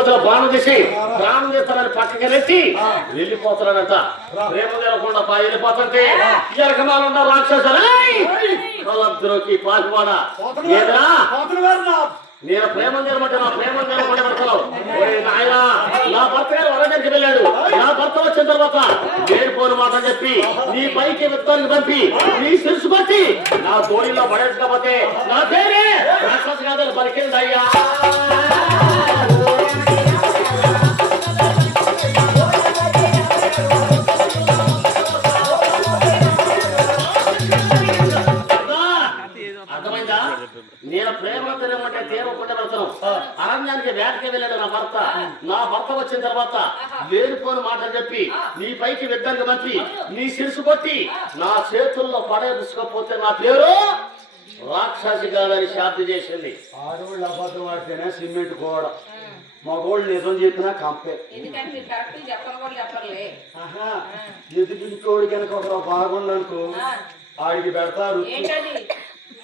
మధ్యలో బాణం తీసి ప్రాణం చేస్తానని పక్కకి నెట్టి వెళ్ళిపోతున్నాడంట. ప్రేమ తెలకుండా వెళ్ళిపోతుంటే ఎరకమాలుండ రాక్షసులు కలద్రోకి పాల్గొన ఏదరా నేను ప్రేమ తెలమంటే నా ప్రేమ తెలమంటే పడతావు. నాయన నా భర్త గారు వరదరికి వెళ్ళాడు. నా భర్త వచ్చిన తర్వాత వేడిపోను మాట చెప్పి నీ పైకి విత్తనాన్ని పంపి నీ శిరుసు పట్టి నా తోడిలో పడేసుకోకపోతే నా పేరే రాక్షస కాదని పలికిందయ్యా. అర్థమైందా? నేను ప్రేమ తిరగమంటే తీరకుండా వెళ్తాను. అరణ్యానికి వేటకి వెళ్ళాడు నా భర్త. నా భర్త వచ్చిన తర్వాత వేరుపోని మాటలు చెప్పి నీ పైకి విద్దంగా మంచి నీ శిరుసు కొట్టి నా చేతుల్లో పడేసుకోకపోతే నా పేరు రాక్షసి కాదని శాంతి చేసింది. ఆడవాళ్ళు అబద్ధం ఆడితేనే సిమెంట్ గోడ, మగోళ్ళు నిజం చెప్పినా కంపే. ఎదుటింటోడు కనుక ఒక బాగుండనుకో ఆడికి పెడతారు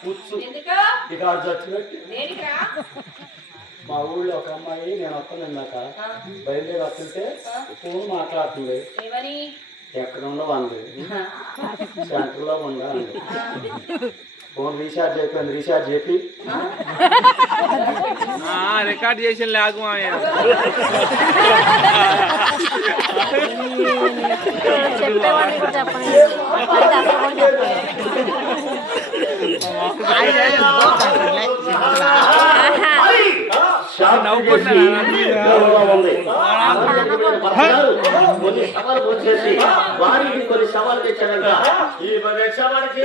పుచ్చు. ఇక ఆడు చచ్చినట్టు. మా ఊళ్ళో ఒక అమ్మాయి నేను వస్తానన్నాక బయలుదేరి వస్తుంటే ఫోన్ మాట్లాడుతుంది. ఎక్కడ ఉండవు అంది, సెంటర్లో ఉండాలి. ఫోన్ రీఛార్జ్ అయిపోయింది. రీఛార్జ్ చెప్పి రికార్డ్ చేసి లేకు కొన్ని సవాలు వచ్చేసి వారికి కొన్ని సవాలు తెచ్చాడంట. ఈ శవానికి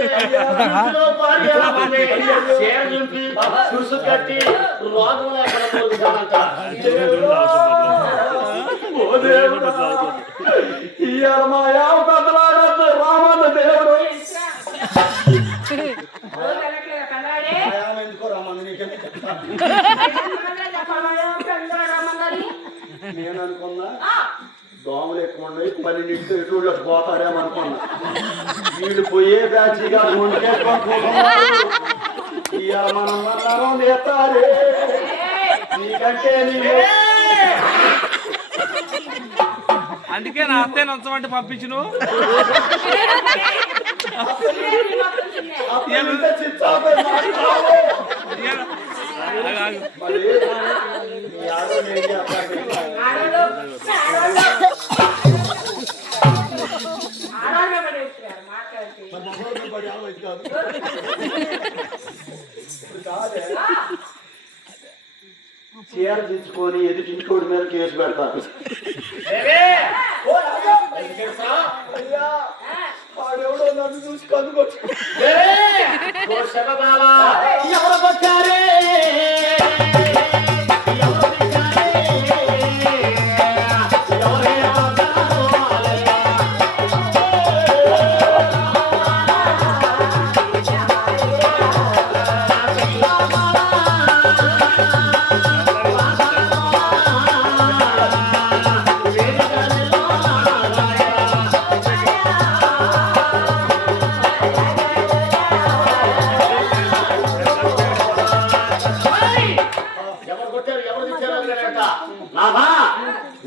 చూసు కట్టి రోగం లేకుండా పోతుందంట. రామన్న దేవుడు ఎందుకో రమ్మని నేను అనుకున్నా దోమలు ఎక్కువ ఉన్నాయి, 12 ఎటుళ్ళకి పోతారేమనుకున్నా. వీళ్ళు పోయే బ్యాచ్గా మనం ఎత్తారే నీకంటే అందుకే నా అత్తే ఉంచమంటే పంపించును. చీర దించుకొని ఎదుటింటోడి మీద కేసు పెడతారు. వాడెవడో నన్ను చూసి కనుకొచ్చు ఎవరు కొట్టారే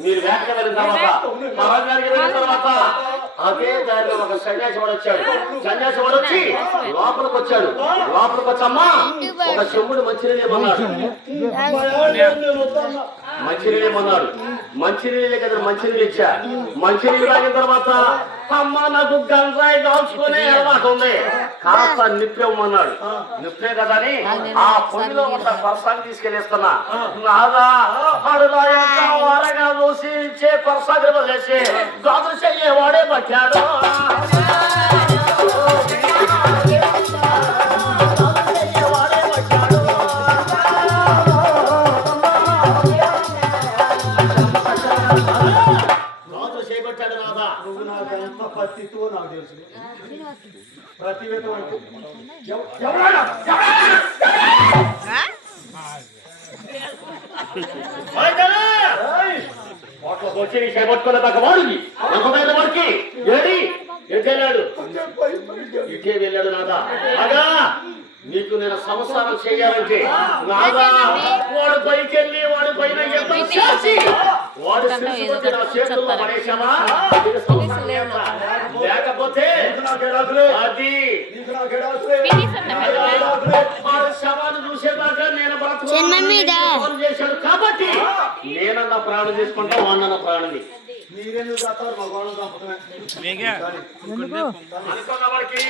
మీరు వేటకి వెళ్ళిన తర్వాత మహాగారికి వెళ్ళిన తర్వాత అదే దారిలో ఒక సన్యాసి వాడు వచ్చాడు. సన్యాసి వాడు వచ్చి లోపలికి వచ్చాడు. లోపలికి వచ్చమ్మా ఒక చెంబుడు మంచినీళ్ళేమన్నాడు. మంచినీళ్ళేమన్నాడు. మంచినీళ్ళే కదా మంచినీళ్ళు ఇచ్చా. మంచినీళ్ళు తాగిన తర్వాత అమ్మ నాకు గంజాయి దాల్చుకునే అలవాటు ఉంది, కాస్త నిప్పేమన్నాడు. నిప్పే కదా అని ఆ పొయ్యిలో ఉన్న పరసాన్ని తీసుకెళ్ళిస్తున్నా. నాదా వారగా చూసి ఇచ్చే పరసాగ్రమ చేసి దాదులు చెయ్యేవాడే పట్టాడు. చేపట్టాడు నాదా. నువ్వు నాకు ఎంత పత్తితో నాకు తెలుసు. ప్రతి వచ్చి చేపట్టుకున్న తగ్గ వాడికి ఎంతమైన వాడికి ఏది ఎటు వెళ్ళాడు? ఇటే వెళ్ళాడు నాదా. అగా నీకు నేను సంసారం చేయాలంటే నాదా వాడు పైకి వెళ్ళి వాడి పైన యుద్ధం చేసి వాడు శిశుపతి నా చేతుల్లో పడేశావా నీకు సంసారం చేస్తా. లేకపోతే అది వాడు శవాన్ని చూసేదాకా నేను బ్రతుకు చేశాడు కాబట్టి నేనన్న ప్రాణం తీసుకుంటా వాడినన్న ప్రాణం మీరెందుకు చేస్తారు మగవాళ్ళు చంపడమే అనుకున్న వాడికి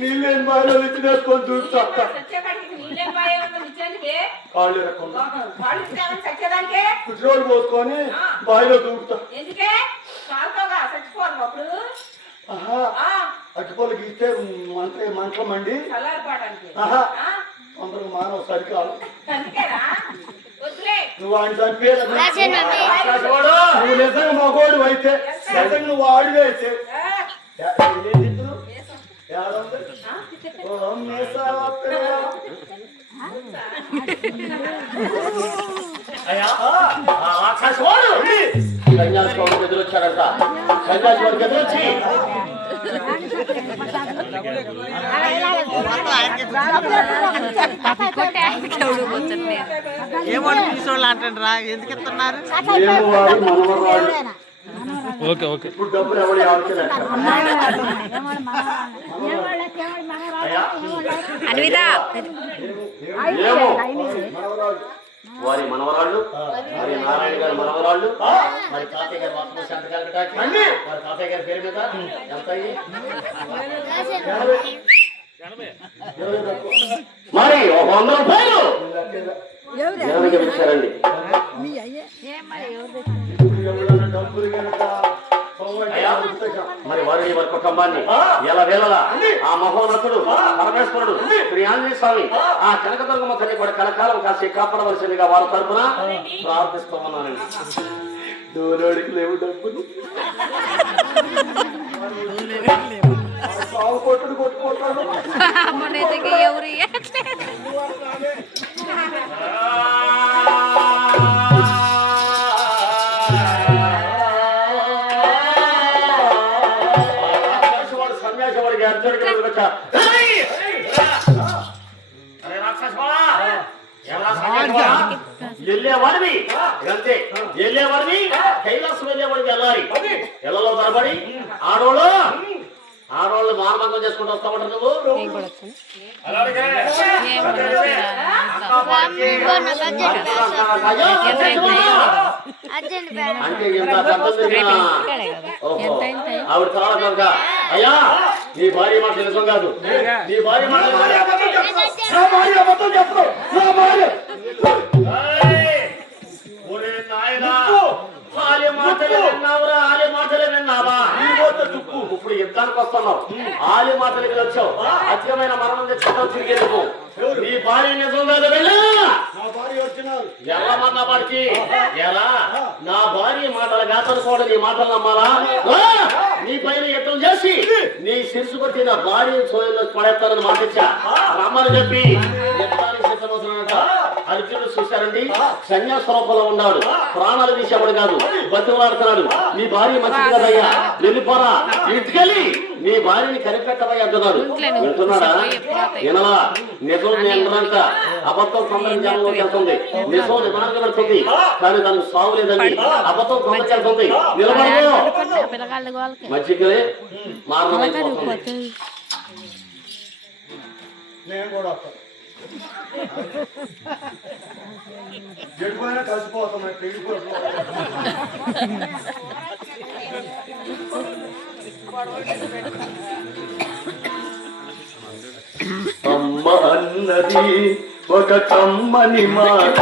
నీళ్ళని బాగా ఇచ్చినేసుకొని చూస్తా కాళ్ళు కుట్రోలు పోసుకొని బావిలో దూకుతా అట్టుపోలకి ఇస్తే మంటలు మండి తొందరగా మానవ సరికాలు నువ్వు ఆయన చంపేది నువ్వు నిజంగా మగోడు అయితే నిజంగా నువ్వు ఆడివే అయితే సన్యాసి ఎదురొచ్చాడంట సన్యాసి ఎదురొచ్చి ఏమోళ్ళు తీసుకోళ్ళు అంటారా ఎందుకు ఇస్తున్నారు ఓకే ఓకే ఇప్పుడు డబ్బులు ఎవరు వారి మనవరాళ్ళు మరి నారాయణ గారి మనవరాళ్ళు మరి తాతయ్య గారి మొత్తం సంతకాలు వారి తాతయ్య గారి పేరు మీద ఎంత మరి 100 రూపాయలు ఎవరికి ఇచ్చారండి మరి వారి వారి కుటుంబాన్ని ఎలా వేళలా ఆ మహోన్నతుడు పరమేశ్వరుడు శ్రీ ఆంజనేయ స్వామి ఆ కనకదుర్గమ్మ తల్లి కూడా కలకాలం కాసి కాపాడవలసిందిగా వారి తరఫున ప్రార్థిస్తామన్నానండి దూరోడికి లేవు డబ్బులు కొట్టుడు కొట్టుకుంటాడు ఎవరు సన్యాసి వెళ్ళేవాడివి అంతే వెళ్ళేవాడివి కైలాసం వెళ్ళేవాడివి వెళ్ళాలి ఎల్లలో తరబడి ఆడవాళ్ళు మానభంగం చేసుకుంటూ వస్తా ఉంటారు నువ్వు అంటే ఆవిడ చాలా కనుక అయ్యా నీ భార్య మాట నిజం కాదు నీ భార్య మాట మాటలే విన్నావా ఇప్పుడు యుద్ధానికి వస్తున్నావు ఆలి మాటలకి వచ్చావు అత్యమైన మరణం తెచ్చుకుంటావు తిరిగేందుకు నీ భార్య నిజం కాదు వెళ్ళమన్నా వాడికి ఎలా నా భార్య మాటలు కాదనుకోవడం నీ మాటలు నమ్మాలా నీ పైన యుద్ధం చేసి నీ శిరసు కొట్టి నా భార్య సోయల్లో పడేస్తానని మాటిచ్చా రమ్మని చెప్పి యుద్ధానికి సిద్ధమవుతున్నాడంట అర్జునుడు చూశారండి సన్యాస్వరూపంలో ఉన్నాడు ప్రాణాలు తీసేవాడు కాదు బతిలాడుతున్నాడు నీ భార్య మంచిది కదయ్యా వెళ్ళిపోరా ఇంటికెళ్ళి నీ భార్యని కనిపెట్టవయ్య అంటున్నాడు వింటున్నాడా వినలా నిజం నేనంట అబద్ధం 9 జనంలోకి వెళ్తుంది నిజం నిదానంగా వెళ్తుంది కానీ దానికి సాగు లేదండి అబద్ధం 9 వెళ్తుంది నిలబడదు మధ్యకలే మారణమైపోతుంది నేను కూడా జడిపోయినా కలిసిపోతాం అమ్మ అన్నది ఒక కమ్మని మాట